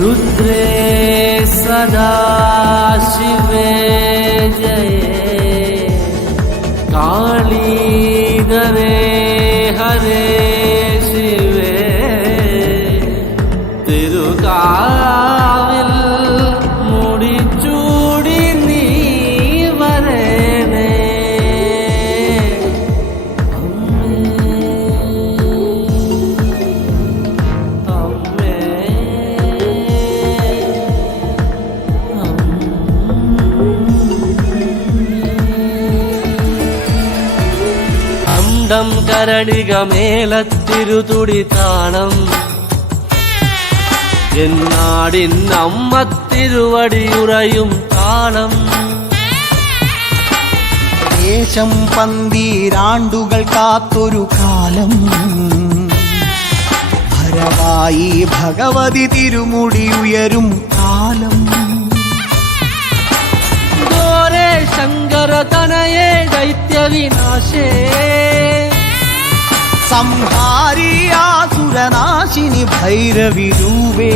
रुद्रे सदा शिवे जये कालीधरे हरे शिवे തിരുകാവിൽ മുടിച്ചൂടി നീ വരണേ അണ്ടം കരടിക മേലത്തിരുതുടി താളം എന്നാടിൻ അമ്മ തിരുവടിയുറയും താളം ദേശം പന്തീരാണ്ടുകൾ കാത്തൊരു കാലം ഭരവായി ഭഗവതി തിരുമുടി ഉയരും കാലം ഗോരേ ശങ്കര തനയേ ദൈത്യവിനാശേ സംഹാരിയാസുരനാശിനി ഭൈരവി രൂപേ